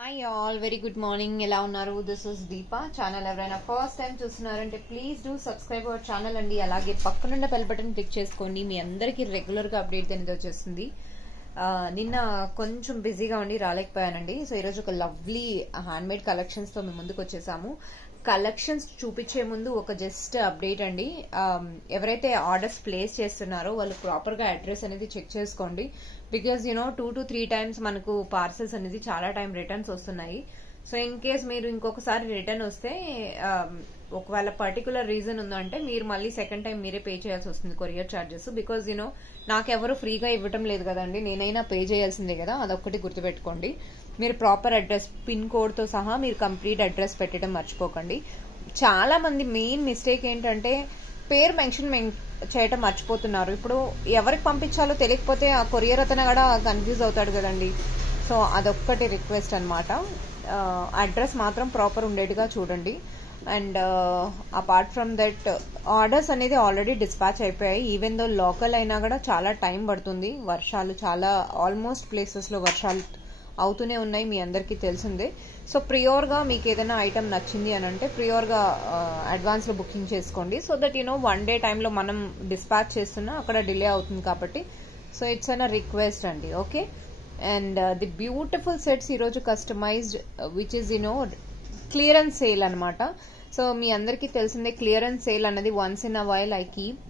Hi all, very good morning. ఎలా ఉన్నారు? This is Deepa. Channel ఎవరైనా ఫస్ట్ టైం చూస్తున్నారంటే please do subscribe our channel అండి. అలాగే పక్కనున్న బెల్ బటన్ క్లిక్ చేసుకోండి. మీ అందరికీ రెగ్యులర్గా అప్డేట్ అనేది వచ్చేస్తుంది. నిన్న కొంచెం బిజీగా ఉండి రాలేకపోయానండి. సో ఈరోజు ఒక లవ్లీ హ్యాండ్మేడ్ కలెక్షన్స్తో మేము ముందుకు వచ్చేసాము. కలెక్షన్స్ చూపించే ముందు ఒక జస్ట్ అప్డేట్ అండి. ఎవరైతే ఆర్డర్స్ ప్లేస్ చేస్తున్నారో వాళ్ళు ప్రాపర్గా అడ్రస్ అనేది చెక్ చేసుకోండి. బికాజ్ 2 to 3 times మనకు పార్సల్స్ అనేది చాలా టైం రిటర్న్స్ వస్తున్నాయి. సో ఇన్ కేస్ మీరు ఇంకొకసారి రిటర్న్ వస్తే ఒకవేళ పర్టికులర్ రీజన్ ఉందంటే మీరు మళ్ళీ సెకండ్ టైం మీరే పే చేయాల్సి వస్తుంది కొరియర్ ఛార్జెస్. బికాజ్ నాకెవరు ఫ్రీగా ఇవ్వటం లేదు కదండి, నేనైనా పే చేయాల్సిందే కదా, అదొక్కటి గుర్తుపెట్టుకోండి. మీరు ప్రాపర్ అడ్రస్ పిన్ కోడ్తో సహా మీరు కంప్లీట్ అడ్రస్ పెట్టడం మర్చిపోకండి. చాలా మంది మెయిన్ మిస్టేక్ ఏంటంటే పేరు మెన్షన్ చేయటం మర్చిపోతున్నారు. ఇప్పుడు ఎవరికి పంపించాలో తెలియకపోతే ఆ కొరియర్ అతను కూడా కన్ఫ్యూజ్ అవుతాడు కదండి. సో అదొక్కటి రిక్వెస్ట్ అనమాట. అడ్రస్ మాత్రం ప్రాపర్ ఉండేట్టుగా చూడండి. And apart from that orders అనేది ఆల్రెడీ డిస్పాచ్ అయిపోయాయి. ఈవెన్ దో లోకల్ అయినా కూడా చాలా టైం పడుతుంది. వర్షాలు చాలా ఆల్మోస్ట్ ప్లేసెస్లో వర్షాలు అవుతూనే ఉన్నాయి, మీ అందరికీ తెలిసిందే. సో ప్రియోర్గా మీకు ఏదైనా ఐటమ్ నచ్చింది అని అంటే ప్రియోర్గా అడ్వాన్స్లో బుకింగ్ చేసుకోండి. సో దట్ 1 day టైంలో మనం డిస్పాచ్ చేస్తున్నా అక్కడ డిలే అవుతుంది కాబట్టి. సో ఇట్స్ అన్ రిక్వెస్ట్ అండి. Okay. And the beautiful sets ఈరోజు customized which is clearance sale అనమాట. సో మీ అందరికీ తెలిసిందే క్లియరెన్స్ సేల్ అన్నది once in a while I keep.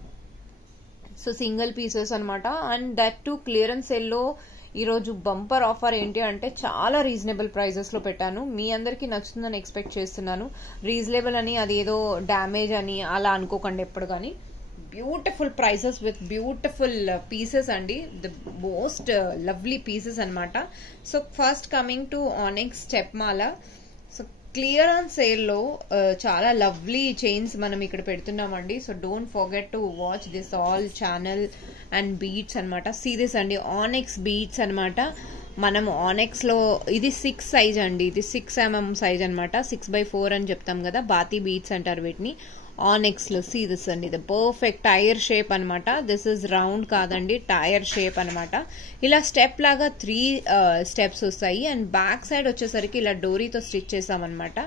So single pieces అనమాట. అండ్ దట్ టు క్లియరెన్స్ సేల్లో ఈరోజు బంపర్ ఆఫర్ ఏంటి అంటే చాలా రీజనబుల్ ప్రైజెస్ లో పెట్టాను. మీ అందరికీ నచ్చుతుందని ఎక్స్పెక్ట్ చేస్తున్నాను. రీజనబుల్ అని అది ఏదో డ్యామేజ్ అని అలా అనుకోకండి ఎప్పుడు కానీ. Beautiful prizes with beautiful pieces అండి. ద మోస్ట్ లవ్లీ పీసెస్ అనమాట. So first coming to onyx step మాల. సో క్లియరెన్స్ సేల్లో చాలా లవ్లీ చైన్స్ మనం ఇక్కడ పెడుతున్నామండి. So don't forget to watch this all channel and beads అనమాట. సీరియస్ అండి, ఆనెక్స్ బీట్స్ అనమాట. మనం ఆనెక్స్ లో ఇది 6 సైజ్ అండి, ఇది 6 mm సైజ్ అనమాట. 6/4 అని చెప్తాం కదా, బాతి బీట్స్ అంటారు వీటిని. ఆనెక్స్ లో సీరియస్ అండి, ఇది పర్ఫెక్ట్ టైర్ షేప్ అనమాట. దిస్ ఇస్ రౌండ్ కాదండి, టైర్ షేప్ అనమాట. ఇలా స్టెప్ లాగా 3 స్టెప్స్ వస్తాయి. అండ్ బ్యాక్ సైడ్ వచ్చేసరికి ఇలా డోరీతో స్టిచ్ చేసామన్నమాట.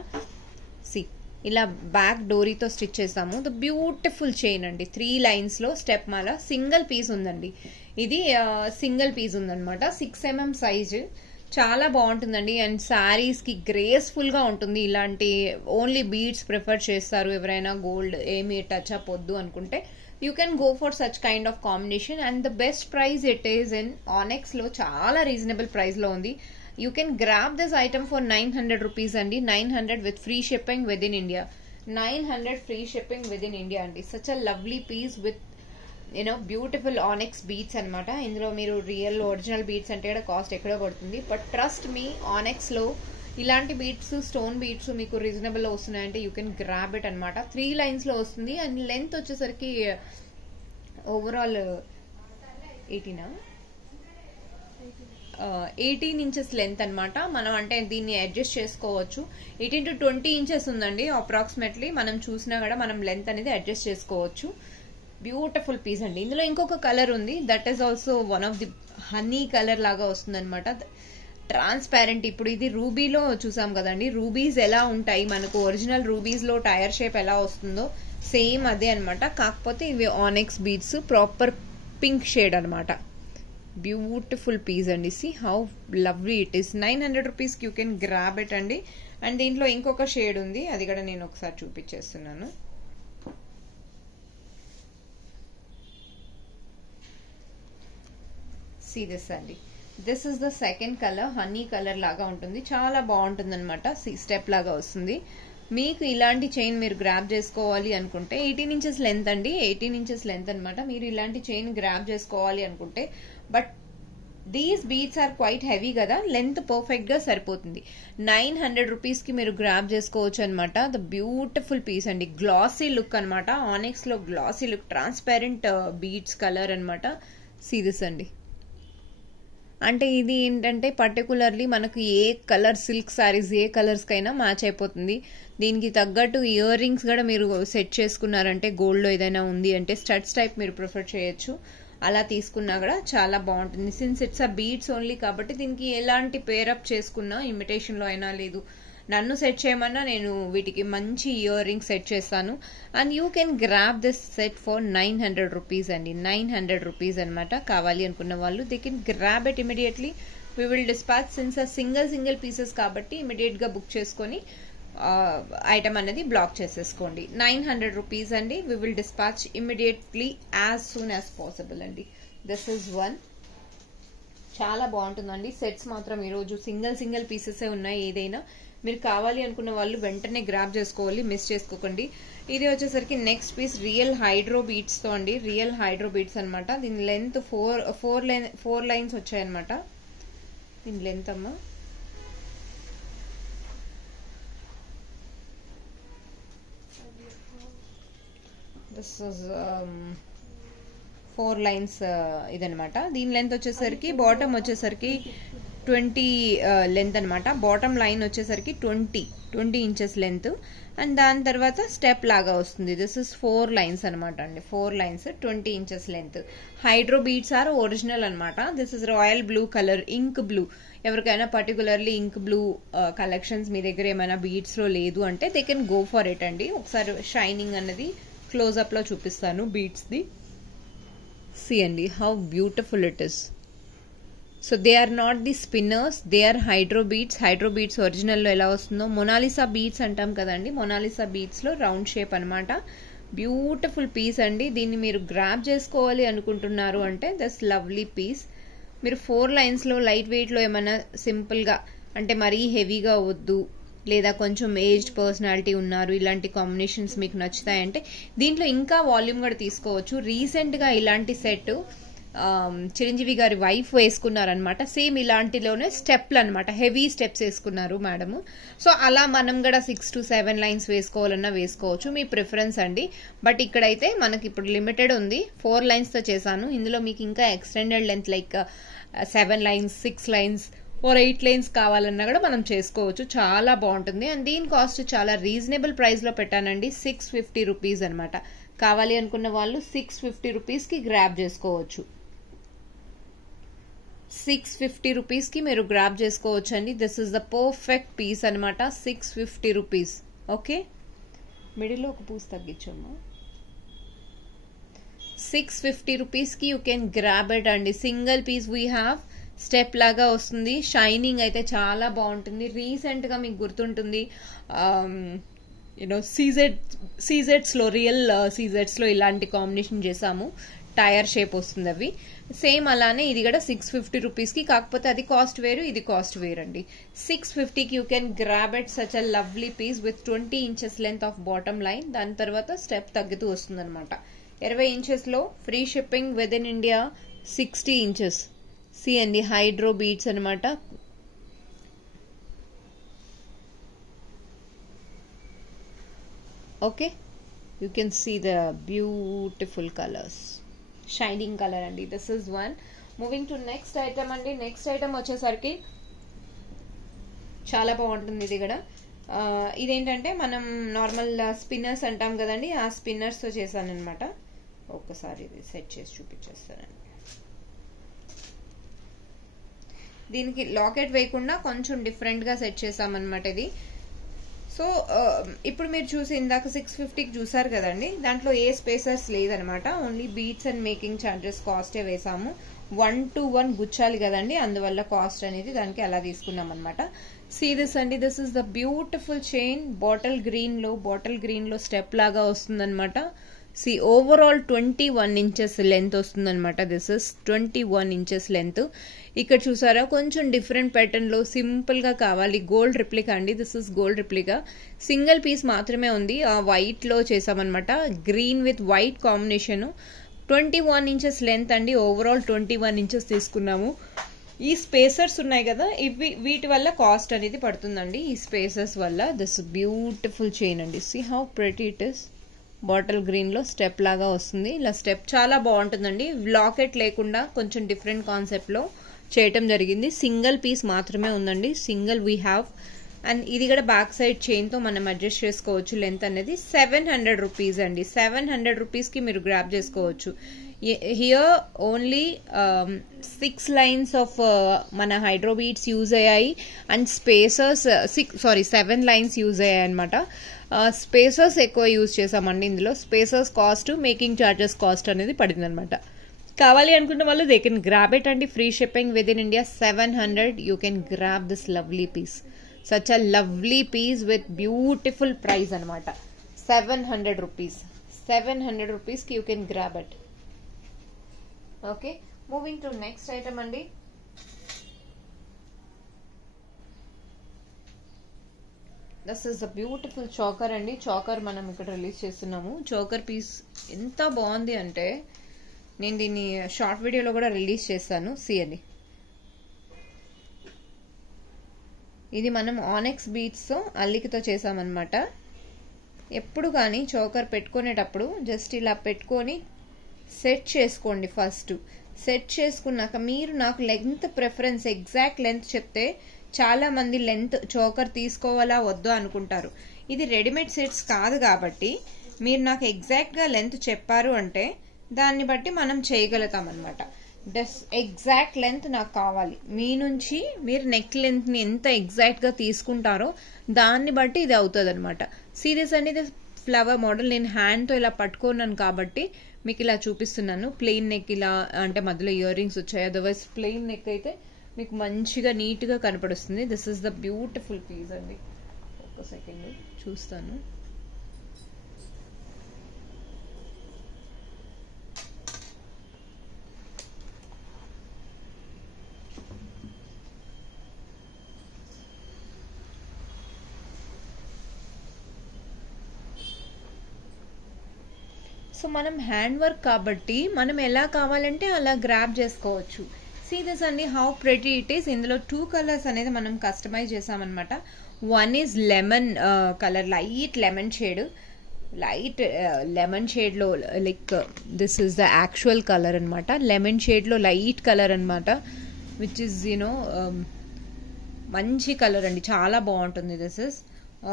ఇలా బ్యాక్ డోరీతో స్టిచ్ చేసాము. ద బ్యూటిఫుల్ చైన్ అండి, 3 lines లో స్టెప్ మాల. సింగిల్ పీస్ ఉందండి, ఇది సింగిల్ పీస్ ఉందన్నమాట. 6 mm సైజ్, చాలా బాగుంటుందండి. అండ్ శారీస్ కి గ్రేస్ఫుల్ గా ఉంటుంది. ఇలాంటి ఓన్లీ బీడ్స్ ప్రిఫర్ చేస్తారు ఎవరైనా, గోల్డ్ ఏమి టచ్ అప్ వద్దు అనుకుంటే you can go for such kind of combination. And the best price it is in onyx లో, చాలా రీజనబుల్ ప్రైస్ లో ఉంది. You can grab this item for 900 rupees andi. 900 with free shipping within India. 900 free shipping within India andi. Such a lovely piece with beautiful onyx beads anamata. Indulo meeru real original beads ante kuda cost ekkuda padutundi. But trust me, onyx lo ilanti beads, stone beads meeku reasonable lo vastunayante you can grab it anamata. 3 lines lo vastundi. And length vachesariki overall 18 inches length అనమాట. మనం అంటే దీన్ని adjust చేసుకోవచ్చు. 18 to 20 inches ఉందండి approximately. మనం చూసినా కూడా మనం లెంత్ అనేది అడ్జస్ట్ చేసుకోవచ్చు. బ్యూటిఫుల్ పీస్ అండి. ఇందులో ఇంకొక కలర్ ఉంది, that is also one of the honey colour లాగా వస్తుంది అనమాట. ట్రాన్స్పారెంట్. ఇప్పుడు ఇది రూబీలో చూసాం కదండి, రూబీస్ ఎలా ఉంటాయి మనకు, ఒరిజినల్ రూబీస్ లో టైర్ షేప్ ఎలా వస్తుందో సేమ్ అదే అనమాట. కాకపోతే ఇవి ఆనెక్స్ బీడ్స్, ప్రాపర్ పింక్ షేడ్ అనమాట. బ్యూటిఫుల్ పీస్ అండి. See how lovely it is. 900 rupees you can grab it అండి. అండ్ దీంట్లో ఇంకొక షేడ్ ఉంది, అది కూడా నేను ఒకసారి చూపించేస్తున్నాను. సి దిస్ అండి, this is the second colour. Honey colour లాగా ఉంటుంది, చాలా బాగుంటుంది అనమాట. స్టెప్ లాగా వస్తుంది. మీకు ఇలాంటి చైన్ మీరు గ్రాబ్ చేసుకోవాలి అనుకుంటే 18 inches లెంత్ అండి, 18 inches లెంత్ అనమాట. మీరు ఇలాంటి చైన్ గ్రాబ్ చేసుకోవాలి అనుకుంటే, but these beads are quite heavy కదా, లెంత్ పర్ఫెక్ట్ గా సరిపోతుంది. 900 రూపీస్ కి మీరు గ్రాబ్ చేసుకోవచ్చు అనమాట. ద బ్యూటిఫుల్ పీస్ అండి, గ్లాసీ లుక్ అనమాట. ఆనెక్స్ లో glassy look, transparent beads colour అనమాట. సీరియస్ అండి, అంటే ఇది ఏంటంటే పర్టికులర్లీ మనకు ఏ కలర్ సిల్క్ సారీస్ ఏ కలర్స్ కైనా మ్యాచ్ అయిపోతుంది. దీనికి తగ్గట్టు ఇయర్ రింగ్స్ కూడా మీరు సెట్ చేసుకున్నారంటే, గోల్డ్ లో ఏదైనా ఉంది అంటే స్టడ్స్ టైప్ మీరు ప్రిఫర్ చేయొచ్చు. అలా తీసుకున్నా కూడా చాలా బాగుంటుంది. Since it's a beads only కాబట్టి దీనికి ఎలాంటి పేరప్ చేసుకున్నా ఇమిటేషన్ లో అయినా లేదు, నన్ను సెట్ చేయమన్నా నేను వీటికి మంచి ఇయర్ రింగ్ సెట్ చేస్తాను. And you can grab this set for 900 rupees అండి. 900 రూపీస్ అనమాట. కావాలి అనుకున్న వాళ్ళు they can grab it immediately. We will dispatch since single pieces కాబట్టి ఇమిడియట్ గా బుక్ చేసుకొని ఐటమ్ అనేది బ్లాక్ చేసేసుకోండి. 900 రూపీస్ అండి. We will dispatch immediately as soon as possible అండి. This is one. చాలా బాగుంటుందండి. సెట్స్ మాత్రం ఈరోజు సింగిల్ పీసెస్ ఉన్నాయి. ఏదైనా మీరు కావాలి అనుకున్న వాళ్ళు వెంటనే గ్రాబ్ చేసుకోవాలి, మిస్ చేసుకోకండి. ఇది వచ్చేసరికి next piece real hydro beads తో అండి. రియల్ హైడ్రో బీట్స్ అనమాట. దీని లెంత్ ఫోర్ లైన్స్ వచ్చాయన్నమాట. దీని లెంత్ అమ్మా దిస్ ఇస్ 4 లైన్స్ ఇదనమాట. దీని లెంత్ వచ్చేసరికి బాటమ్ వచ్చేసరికి 20 లెంత్ అనమాట. బాటమ్ లైన్ వచ్చేసరికి 20 ఇంచెస్ లెంత్. అండ్ దాని తర్వాత స్టెప్ లాగా వస్తుంది. దిస్ ఇస్ 4 లైన్స్ అనమాట అండి. 4 lines 20 inches length. Hydro beads are original అనమాట. This is royal blue colour, ink blue. ఎవరికైనా పర్టికులర్లీ ఇంక్ బ్లూ కలెక్షన్స్ మీ దగ్గర ఏమైనా బీడ్స్ లో లేదు అంటే they can go for it అండి. ఒకసారి షైనింగ్ అన్నది క్లోజ్అప్ లో చూపిస్తాను బీడ్స్ ది. See అండి how beautiful it is. So they are not the spinners, they are hydro beads. Hydro beads original లో ఎలా వస్తుందో మొనాలిసా బీడ్స్ అంటాం కదండి. మొనాలిసా బీడ్స్ లో రౌండ్ షేప్ అనమాట. బ్యూటిఫుల్ పీస్ అండి. దీన్ని మీరు గ్రాబ్ చేసుకోవాలి అనుకుంటున్నారు అంటే దస్ లవ్లీ పీస్. మీరు 4 లైన్స్ లో లైట్ వెయిట్ లో ఏమైనా సింపుల్ గా అంటే మరీ హెవీగా వద్దు, లేదా కొంచెం ఏజ్డ్ పర్సనాలిటీ ఉన్నారు, ఇలాంటి కాంబినేషన్స్ మీకు నచ్చుతాయంటే దీంట్లో ఇంకా వాల్యూమ్ కూడా తీసుకోవచ్చు. రీసెంట్ గా ఇలాంటి సెట్ చిరంజీవి గారి వైఫ్ వేసుకున్నారనమాట. సేమ్ ఇలాంటిలోనే స్టెప్లు అనమాట, హెవీ స్టెప్స్ వేసుకున్నారు మేడము. సో అలా మనం కూడా 6 to 7 లైన్స్ వేసుకోవాలన్నా వేసుకోవచ్చు, మీ ప్రిఫరెన్స్ అండి. బట్ ఇక్కడైతే మనకి ఇప్పుడు లిమిటెడ్ ఉంది, 4 లైన్స్ తో చేశాను. ఇందులో మీకు ఇంకా extended length like 7 lines 6 lines or 8 lines కావాలన్నా కూడా మనం చేసుకోవచ్చు. చాలా బాగుంటుంది. అండ్ దీని కాస్ట్ చాలా రీజనబుల్ ప్రైస్ లో పెట్టానండి. 650 రూపీస్ అనమాట. కావాలి అనుకున్న వాళ్ళు 650 రూపీస్ కి గ్రాబ్ చేసుకోవచ్చు. 650 రూపీస్ కి మీరు గ్రాబ్ చేసుకోవచ్చు అండి. This is the perfect piece అనమాట. 650 రూపీస్. ఓకే, మిడిల్ లో ఒక పూస్ తగ్గించమ్మా. 650 రూపీస్ కి యూ కెన్ గ్రాబ్ ఇట్ అండి. Single piece we have. Step లాగా వస్తుంది. షైనింగ్ అయితే చాలా బాగుంటుంది. రీసెంట్ గా మీకు గుర్తుంటుంది యూనో సీజెట్స్ లో, రియల్ సీజెట్స్ లో ఇలాంటి కాంబినేషన్ చేసాము. టైర్ షేప్ వస్తుంది అవి. సేమ్ అలానే ఇది కూడా 650 రూపీస్ కి, కాకపోతే అది కాస్ట్ వేరు, ఇది కాస్ట్ వేరు అండి. 650 కి you can grab it. Such a lovely piece with 20 inches length of bottom line. దాని తర్వాత స్టెప్ తగ్గుతూ వస్తుంది అనమాట. 20 ఇంచెస్ లో free shipping within India. 60 inches. See అండి హైడ్రో బీడ్స్ అనమాట. Okay, you can see the beautiful colours. Shining colour అండి. This is one. Moving to next item అండి. నెక్స్ట్ ఐటమ్ వచ్చేసరికి చాలా బాగుంటుంది ఇది కూడా. ఇదేంటంటే మనం నార్మల్ స్పిన్నర్స్ అంటాం కదండి, ఆ స్పిన్నర్స్ తో చేశాను అనమాట. ఒక్కసారి ఇది సెట్ చేసి చూపించేస్తానండి. దీనికి లాకెట్ వేయకుండా కొంచెం డిఫరెంట్ గా సెట్ చేసామన్నమాట ఇది. సో ఇప్పుడు మీరు చూసి ఇందాక 650కి చూసారు కదండి, దాంట్లో ఏ స్పేసర్స్ లేదనమాట. Only beads and making charges కాస్టే వేసాము. 1 to 1 గుచ్చాలి కదండి, అందువల్ల కాస్ట్ అనేది దానికి అలా తీసుకున్నాం అనమాట. సీ దిస్ అండి, this is the beautiful chain. Bottle green లో స్టెప్ లాగా వస్తుందన్నమాట. సి ఓవరాల్ 21 ఇంచెస్ లెంత్ వస్తుందన్నమాట. This is 21 inches length. ఇక్కడ చూసారా కొంచెం డిఫరెంట్ ప్యాటర్న్ లో సింపుల్ గా కావాలి. గోల్డ్ రిప్లికా అండి. This is gold replica. Single piece మాత్రమే ఉంది. ఆ వైట్ లో చేసామన్నమాట. Green with white combination. 21 inches length అండి. ఓవరాల్ 21 ఇంచెస్ తీసుకున్నాము. ఈ స్పేసర్స్ ఉన్నాయి కదా, వీటి వల్ల కాస్ట్ అనేది పడుతుందండి. ఈ స్పేసర్స్ వల్ల. దిస్ బ్యూటిఫుల్ చైన్ అండి. See how pretty it is. Bottle green లో స్టెప్ లాగా వస్తుంది. ఇలా స్టెప్ చాలా బాగుంటుందండి. లాకెట్ లేకుండా కొంచెం డిఫరెంట్ కాన్సెప్ట్ లో చేయటం జరిగింది. సింగిల్ పీస్ మాత్రమే ఉందండి. Single we have. అండ్ ఇది కూడా బ్యాక్ సైడ్ చైన్ తో మనం అడ్జస్ట్ చేసుకోవచ్చు. లెంత్ అనేది 700 రూపీస్ అండి. 700 రూపీస్ కి మీరు గ్రాబ్ చేసుకోవచ్చు. హియర్ ఓన్లీ 6 లైన్స్ ఆఫ్ మన హైడ్రో బీడ్స్ యూజ్ అయ్యాయి అండ్ స్పేసర్స్ 7 లైన్స్ యూజ్ అయ్యాయి అనమాట. స్పేసర్స్ ఎక్కువ యూజ్ చేసామండి ఇందులో. Spacers cost, making charges cost అనేది పడింది అనమాట. కావాలి అనుకున్న వాళ్ళు దే కెన్ గ్రాబ్ ఇట్ అండి. Free shipping within India. 700 you can grab this lovely piece. Such a lovely piece with beautiful price అనమాట. 700 rupees. 700 rupees ki you can grab it. Okay, moving to next item andi. This is a beautiful choker andi. Choker manam ikkada release chestunnamo. Choker piece enta baagundi ante నేను దీన్ని short వీడియోలో కూడా release చేస్తాను. సీయండి, ఇది మనం ఆనెక్స్ బీడ్స్తో అల్లికతో చేసామన్నమాట. ఎప్పుడు కానీ చోకర్ పెట్టుకునేటప్పుడు జస్ట్ ఇలా పెట్టుకొని సెట్ చేసుకోండి. ఫస్ట్ సెట్ చేసుకున్నాక మీరు నాకు లెంత్ ప్రిఫరెన్స్, ఎగ్జాక్ట్ లెంత్ చెప్తే చాలా మంది లెంత్ చోకర్ తీసుకోవాలా వద్దు అనుకుంటారు. ఇది రెడీమేడ్ సెట్స్ కాదు కాబట్టి మీరు నాకు ఎగ్జాక్ట్గా లెంత్ చెప్పారు అంటే దాన్ని బట్టి మనం చేయగలుగుతాం అనమాట. ఎగ్జాక్ట్ లెంత్ నాకు కావాలి. మీ నుంచి మీరు నెక్ లెంత్ని ఎంత ఎగ్జాక్ట్గా తీసుకుంటారో దాన్ని బట్టి ఇది అవుతుంది అనమాట. సీరియస్ అనేది ఫ్లవర్ మోడల్ నేను హ్యాండ్తో ఇలా పట్టుకున్నాను కాబట్టి మీకు ఇలా చూపిస్తున్నాను. ప్లెయిన్ నెక్ ఇలా అంటే మధ్యలో ఇయర్ రింగ్స్ వచ్చాయి. అదర్వైజ్ ప్లెయిన్ నెక్ అయితే మీకు మంచిగా నీట్గా కనపడుస్తుంది. This is the beautiful piece అండి. ఒక సెకండ్ చూస్తాను. సో మనం హ్యాండ్ వర్క్ కాబట్టి మనం ఎలా కావాలంటే అలా గ్రాబ్ చేసుకోవచ్చు. సీ దిస్ అండి, హౌ ప్రెటీ ఇట్ ఈస్. ఇందులో 2 కలర్స్ అనేది మనం కస్టమైజ్ చేసామన్నమాట. One is lemon colour, light lemon shade. Light lemon షేడ్లో like this is the actual colour అనమాట. లెమన్ షేడ్లో లైట్ కలర్ అనమాట, విచ్ ఈజ్ యూనో మంచి కలర్ అండి, చాలా బాగుంటుంది. This is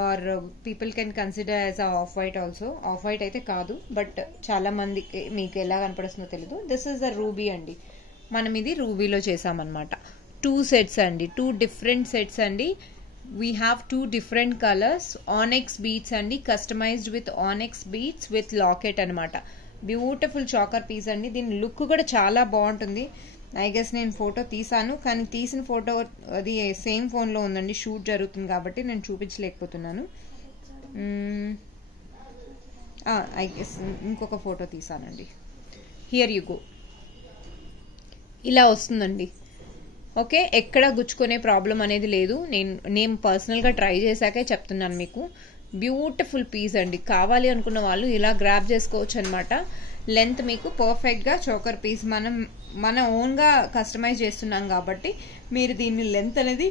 or people can consider as off white also. Off white అయితే కాదు, బట్ చాలా మందికి మీకు ఎలా కనపడుతుందో తెలీదు. దిస్ ఇస్ ద రూబీ అండి. మనం ఇది రూబీలో చేసామన్నమాట. 2 sets అండి, 2 different sets అండి. We have 2 different colours. Onyx beads అండి, customized with onyx beads with locket అనమాట. బ్యూటిఫుల్ చాకర్ పీస్ అండి. దీని లుక్ కూడా చాలా బాగుంటుంది. ఐ గెస్ నేను ఫోటో తీసాను, కానీ తీసిన ఫోటో అది సేమ్ ఫోన్లో ఉందండి. షూట్ జరుగుతుంది కాబట్టి నేను చూపించలేకపోతున్నాను. ఐ గెస్ ఇంకొక ఫోటో తీసానండి. Here you go. ఇలా వస్తుందండి. ఓకే, ఎక్కడ గుచ్చుకునే ప్రాబ్లం అనేది లేదు. నేను పర్సనల్గా ట్రై చేశాకే చెప్తున్నాను మీకు. బ్యూటిఫుల్ పీస్ అండి. కావాలి అనుకున్న వాళ్ళు ఇలా గ్రాబ్ చేసుకోవచ్చు అనమాట. లెంత్ మీకు పర్ఫెక్ట్గా చోకర్ పీస్ మన ఓన్గా కస్టమైజ్ చేస్తున్నాం కాబట్టి మీరు దీన్ని లెంత్ అనేది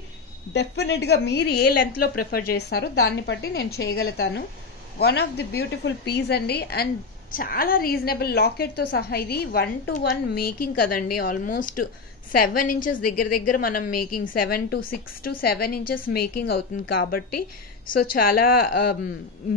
డెఫినెట్గా మీరు ఏ లెంత్లో ప్రిఫర్ చేస్తారో దాన్ని బట్టి నేను చేయగలుగుతాను. One of the beautiful piece అండి. అండ్ చాలా రీజనబుల్ లాకెట్తో సహా. ఇది 1-to-1 మేకింగ్ కదండి. ఆల్మోస్ట్ 7 inches దగ్గర మనం మేకింగ్ 6 to 7 inches మేకింగ్ అవుతుంది కాబట్టి సో చాలా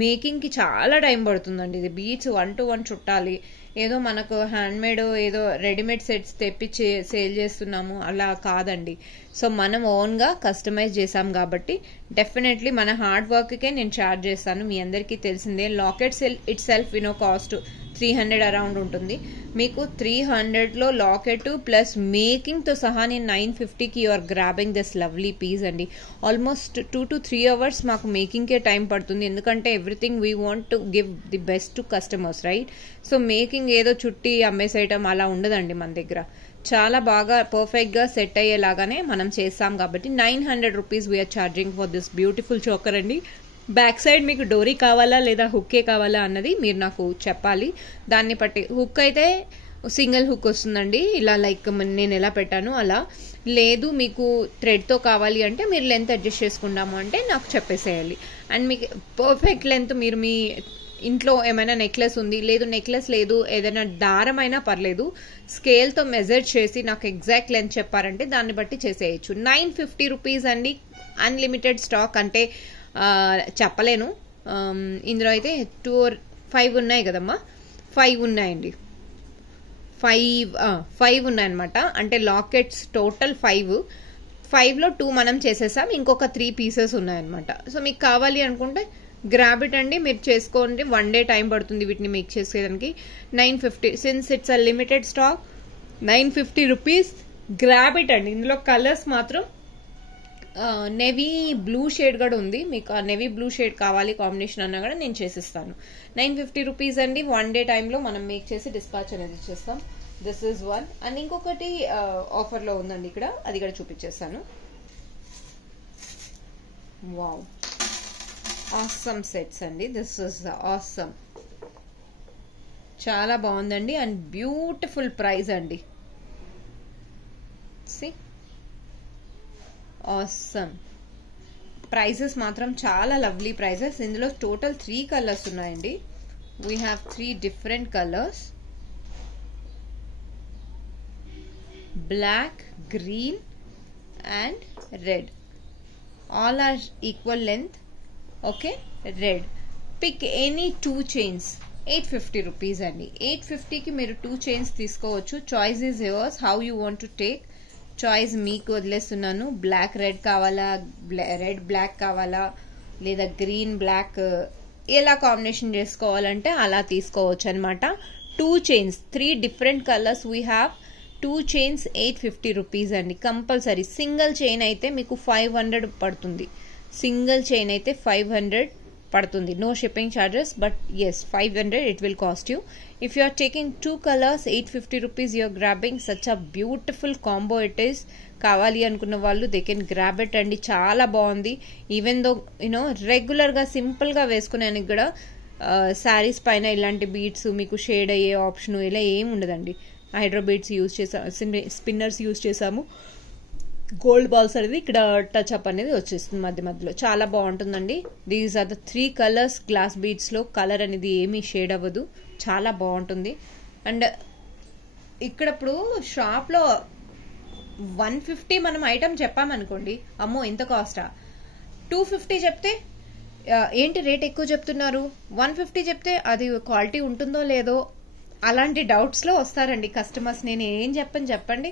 మేకింగ్కి చాలా టైం పడుతుందండి. ఇది బీడ్స్ 1-to-1 చుట్టాలి. ఏదో మనకు హ్యాండ్మేడ్ ఏదో రెడీమేడ్ సెట్స్ తెప్పించి సేల్ చేస్తున్నాము అలా కాదండి. సో మనం ఓన్గా కస్టమైజ్ చేసాం కాబట్టి డెఫినెట్లీ మన హార్డ్ వర్క్కే నేను ఛార్జ్ చేస్తాను. మీ అందరికీ తెలిసిందే. Locket itself cost 300 around ఉంటుంది. మీకు 300లో లాకెట్ ప్లస్ మేకింగ్తో సహా నేను 950కి you are grabbing this lovely piece అండి. ఆల్మోస్ట్ 2 to 3 hours మాకు మేకింగ్కే టైం పడుతుంది. ఎందుకంటే everything we want to give the best to customers, right? So making ఏదో చుట్టి అమ్మేసేయటం అలా ఉండదండి మన దగ్గర. చాలా బాగా పర్ఫెక్ట్గా సెట్ అయ్యేలాగానే మనం చేస్తాం కాబట్టి 900 rupees we are charging for this beautiful choker అండి. బ్యాక్ సైడ్ మీకు డోరీ కావాలా లేదా హుక్కే కావాలా అన్నది మీరు నాకు చెప్పాలి. దాన్ని బట్టి హుక్ అయితే సింగిల్ హుక్ వస్తుందండి, ఇలా లైక్ నేను ఎలా పెట్టాను అలా. లేదు మీకు థ్రెడ్తో కావాలి అంటే మీరు లెంత్ అడ్జస్ట్ చేసుకుందాము అంటే నాకు చెప్పేసేయాలి. అండ్ మీకు పర్ఫెక్ట్ లెంత్ మీరు మీ ఇంట్లో ఏమైనా నెక్లెస్ ఉంది, లేదు నెక్లెస్ లేదు, ఏదైనా దారం అయినా పర్లేదు, స్కేల్తో మెజర్ చేసి నాకు ఎగ్జాక్ట్ లెంత్ చెప్పారంటే దాన్ని బట్టి చేసేయచ్చు. 950 రూపీస్ అండి. అన్లిమిటెడ్ స్టాక్ అంటే చెప్పలేను. ఇందులో అయితే 2 or 5 ఉన్నాయి కదమ్మా, 5 ఉన్నాయండి. 5 ఉన్నాయన్నమాట. అంటే లాకెట్స్ టోటల్ 5లో 2 మనం చేసేసాం, ఇంకొక 3 పీసెస్ ఉన్నాయన్నమాట. సో మీకు కావాలి అనుకుంటే గ్రాబ్ ఇట్ అండి, మీరు చేసుకోండి. 1 డే టైం పడుతుంది వీటిని మేక్ చేసేదానికి. 950 since it's a limited stock, 950 rupees. Grab it అండి. ఇందులో కలర్స్ మాత్రం నెవీ బ్లూ షేడ్ కూడా ఉంది. మీకు ఆ నెవీ బ్లూ షేడ్ కావాలి కాంబినేషన్ అన్నా కూడా నేను చేసిస్తాను. 950 రూపీస్ అండి. 1 డే టైంలో మనం మేక్ చేసి డిస్పాచ్ అనేది ఇచ్చేస్తాం. This is one. అండ్ ఇంకొకటి ఆఫర్లో ఉందండి ఇక్కడ, అది కూడా చూపించేస్తాను. వావ్, ఆసమ్ సెట్స్ అండి. దిస్ ఇస్ ఆసమ్, చాలా బాగుందండి. అండ్ బ్యూటిఫుల్ ప్రైస్ అండి. సి, ఆసమ్ ప్రైజెస్ మాత్రం చాలా లవ్లీ ప్రైజెస్. ఇందులో టోటల్ 3 కలర్స్ ఉన్నాయండి. We have 3 different colours, black, green and red. All are equal length. Okay, red. Pick any 2 chains. 850 rupees అండి. 850కి మీరు 2 చైన్స్ తీసుకోవచ్చు. Choice is yours, how you want to take. Choice మీకు వదిలేస్తున్నాను. Black red కావాలా, red black కావాలా, లేదా green black, ఎలా కాంబినేషన్ చేసుకోవాలంటే అలా తీసుకోవచ్చు అనమాట. 2 chains, 3 different colours we have. 2 chains 850 rupees అండి కంపల్సరీ. సింగిల్ చైన్ అయితే మీకు 500 పడుతుంది. సింగిల్ చైన్ అయితే 500 పడుతుంది. No shipping charges, but as 500 it will cost you. If you are taking 2 colours 850 rupees, you are grabbing such a beautiful combo it is. కావాలి అనుకున్న వాళ్ళు they can grab it అండి. చాలా బాగుంది. ఈవెన్ దో యూనో రెగ్యులర్గా సింపుల్గా వేసుకునేందుకు కూడా శారీస్ పైన ఇలాంటి బీడ్స్ మీకు షేడ్ అయ్యే ఆప్షన్ ఇలా ఏమి ఉండదండి. హైడ్రో బీడ్స్ యూజ్ చేసాము, స్పిన్నర్స్ యూజ్ చేసాము, గోల్డ్ బాల్స్ అనేది ఇక్కడ టచ్ అప్ అనేది వచ్చేస్తుంది మధ్య మధ్యలో. చాలా బాగుంటుందండి. These are the 3 colours. Glass beads లో కలర్ అనేది ఏమీ షేడ్ అవ్వదు, చాలా బాగుంటుంది. అండ్ ఇక్కడ ఇప్పుడు షాప్ లో 150 మనం ఐటమ్ చెప్పామనుకోండి, అమ్మో ఇంత కాస్టా. 250 చెప్తే ఏంటి రేట్ ఎక్కువ చెప్తున్నారు, 150 చెప్తే అది క్వాలిటీ ఉంటుందో లేదో అలాంటి డౌట్స్ లో వస్తారండి కస్టమర్స్. నేను ఏం చెప్పండి,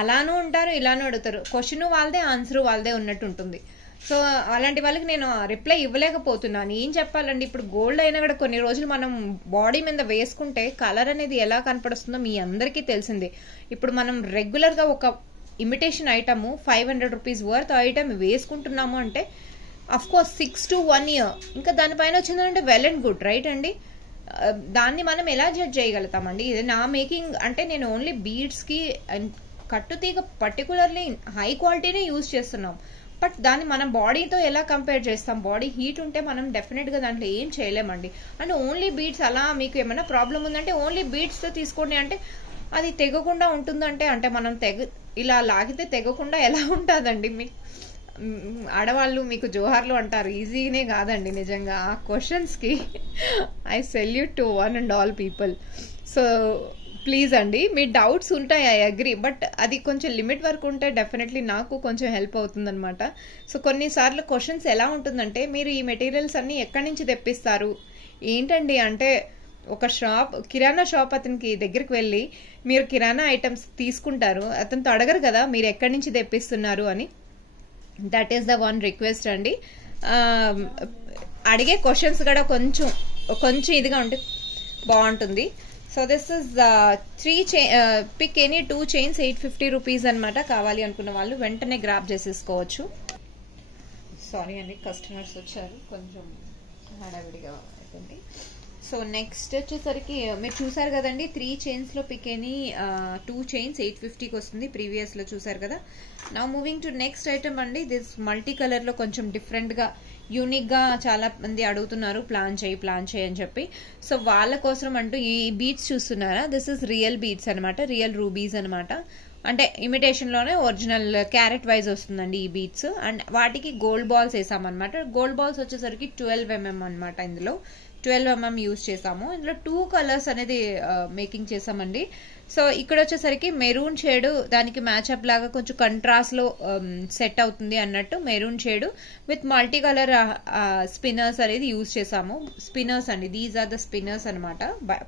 అలానూ ఉంటారు, ఇలానూ అడుగుతారు. క్వశ్చన్ వాళ్ళదే, ఆన్సర్ వాళ్ళదే ఉన్నట్టు ఉంటుంది. సో అలాంటి వాళ్ళకి నేను రిప్లై ఇవ్వలేకపోతున్నాను. ఏం చెప్పాలండి, ఇప్పుడు గోల్డ్ అయినా కూడా కొన్ని రోజులు మనం బాడీ మీద వేసుకుంటే కలర్ అనేది ఎలా కనపడుతుందో మీ అందరికీ తెలిసిందే. ఇప్పుడు మనం రెగ్యులర్ గా ఒక imitation item 500 rupees worth item వేసుకుంటున్నాము అంటే అఫ్ కోర్స్ 6 to 1 year ఇంకా దానిపైన వచ్చిందంటే వెల్ అండ్ గుడ్, రైట్ అండి. దాన్ని మనం ఎలా జడ్జ్ చేయగలుగుతామండి. ఇది నా మేకింగ్ అంటే నేను ఓన్లీ బీడ్స్ కి కట్టుతీగ పర్టికులర్లీ హై క్వాలిటీనే యూజ్ చేస్తున్నాం. బట్ దాన్ని మనం బాడీతో ఎలా కంపేర్ చేస్తాం. బాడీ హీట్ ఉంటే మనం డెఫినెట్ గా దాంట్లో ఏం చేయలేమండి. అండ్ ఓన్లీ బీడ్స్ అలా మీకు ఏమైనా ప్రాబ్లం ఉందంటే ఓన్లీ బీడ్స్ తో తీసుకోండి అంటే అది తెగకుండా ఉంటుందంటే, అంటే మనం ఇలా లాగితే తెగకుండా ఎలా ఉంటుందండి. మీకు ఆడవాళ్ళు మీకు జోహార్లు అంటారు, ఈజీనే కాదండి నిజంగా. ఆ క్వశ్చన్స్ కి I salute to one and all people. So please అండి, మీ డౌట్స్ ఉంటాయి, ఐ అగ్రీ. బట్ అది కొంచెం లిమిట్ వరకు ఉంటే డెఫినెట్లీ నాకు కొంచెం హెల్ప్ అవుతుంది అనమాట. సో కొన్నిసార్లు క్వశ్చన్స్ ఎలా ఉంటుందంటే, మీరు ఈ మెటీరియల్స్ అన్ని ఎక్కడి నుంచి తెప్పిస్తారు ఏంటండి అంటే, ఒక షాప్ కిరాణా షాప్ అతనికి దగ్గరికి వెళ్ళి మీరు కిరాణా ఐటమ్స్ తీసుకుంటారు, అతనితో అడగరు కదా మీరు ఎక్కడి నుంచి తెప్పిస్తున్నారు అని. That is the one request అండి. అడిగే క్వశ్చన్స్ కూడా కొంచెం ఇదిగా ఉంటే బాగుంటుంది. So this is 3 pick any 2 chains 850 rupees అనమాట. కావాలి అనుకున్న వాళ్ళు వెంటనే గ్రాబ్ చేసేసుకోవచ్చు. సారీ అండి, కస్టమర్స్ వచ్చారు, కొంచెం హడావిడిగా అయిపోయింది. సో నెక్స్ట్ వచ్చేసరికి మీరు చూసారు కదండి, 3 చైన్స్ లో పిక్ ఎనీ 2 చైన్స్ 850కి వస్తుంది. ప్రీవియస్ లో చూసారు కదా. Now moving to next item అండి. దిస్ మల్టీ కలర్ లో కొంచెం డిఫరెంట్ గా యూనిక్ గా చాలా మంది అడుగుతున్నారు, ప్లాన్ చేయి అని చెప్పి. సో వాళ్ళ కోసం అంటూ ఈ బీడ్స్ చూస్తున్నారా, దిస్ ఇస్ రియల్ బీడ్స్ అనమాట, రియల్ రూబీస్ అనమాట. అంటే ఇమిటేషన్ లోనే ఒరిజినల్ క్యారెట్ వైజ్ వస్తుందండి ఈ బీడ్స్. అండ్ వాటికి గోల్డ్ బాల్స్ వేసామన్నమాట. గోల్డ్ బాల్స్ వచ్చేసరికి 12 mm అనమాట. ఇందులో 12 mm యూజ్ చేసాము. ఇందులో 2 కలర్స్ అనేది మేకింగ్ చేసామండి. సో ఇక్కడ వచ్చేసరికి మెరూన్ షేడ్ దానికి మ్యాచ్అప్ లాగా కొంచెం కంట్రాస్ట్ లో సెట్ అవుతుంది అన్నట్టు maroon shade with multi colour spinners అనేది యూజ్ చేసాము. స్పిన్నర్స్ అండి, దీస్ ఆర్ ద స్పిన్నర్స్ అనమాట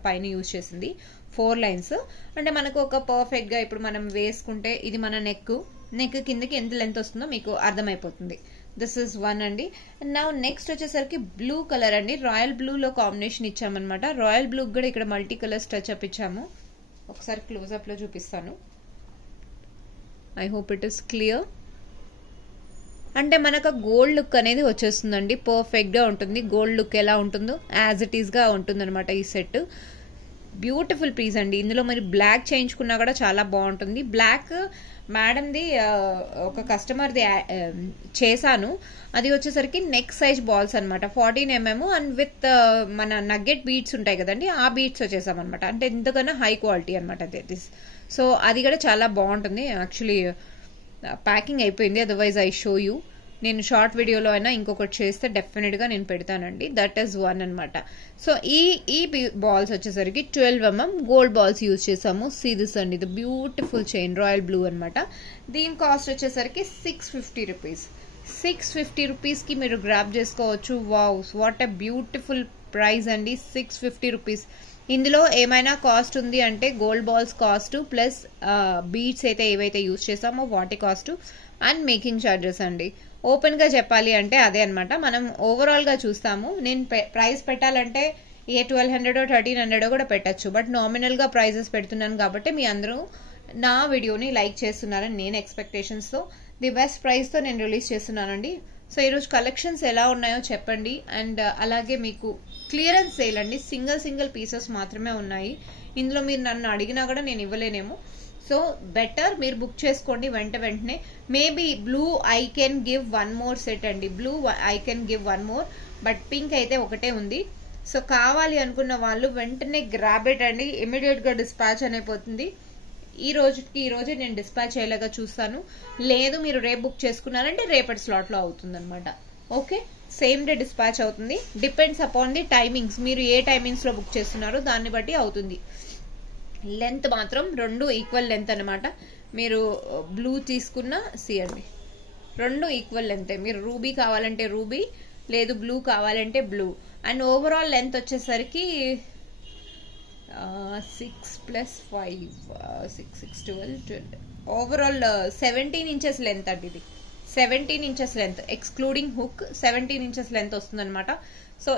పైన యూజ్ చేసింది. 4 లైన్స్. అంటే మనకు ఒక పర్ఫెక్ట్ గా ఇప్పుడు మనం వేసుకుంటే ఇది మన నెక్ కిందకి ఎంత లెంత్ వస్తుందో మీకు అర్థమైపోతుంది. దిస్ ఇస్ వన్ అండి. అండ్ నౌ నెక్స్ట్ వచ్చేసరికి బ్లూ కలర్ అండి. రాయల్ బ్లూ లో కాంబినేషన్ ఇచ్చామన్నమాట. రాయల్ బ్లూ కూడా ఇక్కడ మల్టీ కలర్స్ టచ్ అప్ ఇచ్చాము. ఒకసారి క్లోజ్అప్ లో చూపిస్తాను. I hope it is clear. అంటే మనకు గోల్డ్ లుక్ అనేది వచ్చేస్తుందండి. పర్ఫెక్ట్ గా ఉంటుంది. గోల్డ్ లుక్ ఎలా ఉంటుందో యాజ్ ఇట్ ఈస్ గా ఉంటుంది అనమాట ఈ సెట్. బ్యూటిఫుల్ పీస్ అండి. ఇందులో మరి బ్లాక్ చేయించుకున్నా కూడా చాలా బాగుంటుంది. బ్లాక్ మేడంది ఒక కస్టమర్ది చేశాను. అది వచ్చేసరికి నెక్ సైజ్ బాల్స్ అనమాట. 14mm అండ్ విత్ మన నగ్గెట్ బీడ్స్ ఉంటాయి కదండి, ఆ బీడ్స్ వచ్చేసామన్నమాట. అంటే ఎందుకన్నా హై క్వాలిటీ అనమాట దిస్. సో అది కూడా చాలా బాగుంటుంది. యాక్చువల్లీ ప్యాకింగ్ అయిపోయింది. Otherwise I show you. నేను షార్ట్ వీడియోలో అయినా ఇంకొకటి చేస్తే డెఫినెట్ గా నేను పెడతానండి. దట్ ఈస్ వన్ అనమాట. సో ఈ బాల్స్ వచ్చేసరికి 12mm గోల్డ్ బాల్స్ యూజ్ చేసాము. సీ దిస్ అండి, ఇది బ్యూటిఫుల్ చైన్ రాయల్ బ్లూ అనమాట. దీని కాస్ట్ వచ్చేసరికి 650 రూపీస్. 650 రూపీస్ కి మీరు గ్రాప్ చేసుకోవచ్చు. Wow, what a beautiful price అండి. 650 రూపీస్. ఇందులో ఏమైనా కాస్ట్ ఉంది అంటే gold balls cost plus beads అయితే ఏవైతే యూజ్ చేసామో వాటి కాస్ట్ అండ్ మేకింగ్ ఛార్జెస్ అండి. ఓపెన్ గా చెప్పాలి అంటే అదే అనమాట. మనం ఓవరాల్ గా చూస్తాము. నేను ప్రైస్ పెట్టాలంటే ఏ 1200 1300 కూడా పెట్టచ్చు. బట్ నామినల్ గా ప్రైజెస్ పెడుతున్నాను కాబట్టి మీ అందరూ నా వీడియోని లైక్ చేస్తున్నారని నేను ఎక్స్పెక్టేషన్స్ తో ది బెస్ట్ ప్రైస్ తో నేను రిలీజ్ చేస్తున్నానండి. సో ఈరోజు కలెక్షన్స్ ఎలా ఉన్నాయో చెప్పండి. అండ్ అలాగే మీకు క్లియరెన్స్ సేల్ అండి. సింగిల్ పీసెస్ మాత్రమే ఉన్నాయి. ఇందులో మీరు నన్ను అడిగినా కూడా నేను ఇవ్వలేనేమో. సో బెటర్ మీరు బుక్ చేసుకోండి వెంటనే. Maybe blue I can give one more set అండి. Blue I can give one more, but pink అయితే ఒకటే ఉంది. సో కావాలి అనుకున్న వాళ్ళు వెంటనే గ్రాబ్ ఇట్ అండి. ఇమీడియట్ గా డిస్పాచ్ అయిపోతుంది. ఈ రోజే నేను డిస్పాచ్ అయ్యేలాగా చూస్తాను. లేదు మీరు రేపు బుక్ చేసుకున్నారంటే రేపటి స్లాట్ లో అవుతుంది అనమాట. ఓకే, సేమ్ డే డిస్పాచ్ అవుతుంది. Depends upon the timings. మీరు ఏ టైమింగ్స్ లో బుక్ చేస్తున్నారో దాన్ని బట్టి అవుతుంది. లెంత్ మాత్రం 2 ఈక్వల్ లెంత్ అనమాట. మీరు బ్లూ తీసుకున్నా అండి, 2 ఈక్వల్ లెంత్. మీరు రూబీ కావాలంటే రూబీ, లేదు బ్లూ కావాలంటే బ్లూ. అండ్ ఓవరాల్ లెంత్ వచ్చేసరికి 6 + 5 6 12 20 ఓవరాల్ 17 ఇంచెస్ లెంత్ అండి. ఇది 17 inches length excluding hook 17 inches length వస్తుంది అనమాట. సో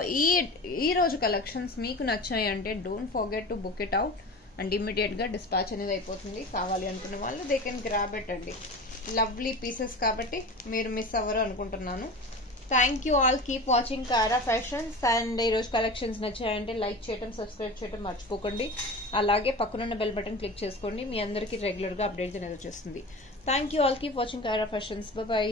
ఈ రోజు కలెక్షన్స్ మీకు నచ్చాయి అంటే don't forget to book it out and immediate గా డిస్పాచ్ అనేది అయిపోతుంది. కావాలి అనుకున్న వాళ్ళు దే కెన్ గ్రాబ్ ఇట్ అండి. లవ్లీ పీసెస్ కాబట్టి మీరు మిస్ అవ్వరు అనుకుంటున్నాను. Thank you all. Keep watching కారా ఫ్యాషన్స్. అండ్ ఈ రోజు కలెక్షన్స్ నచ్చాయంటే లైక్ చేయడం, సబ్స్క్రైబ్ చేయడం మర్చిపోకండి. అలాగే పక్కనున్న బెల్ బటన్ క్లిక్ చేసుకోండి. మీ అందరికీ రెగ్యులర్ గా అప్డేట్ అనేది వచ్చేస్తుంది. Thank you all. Keep watching కారా ఫ్యాషన్స్. By by.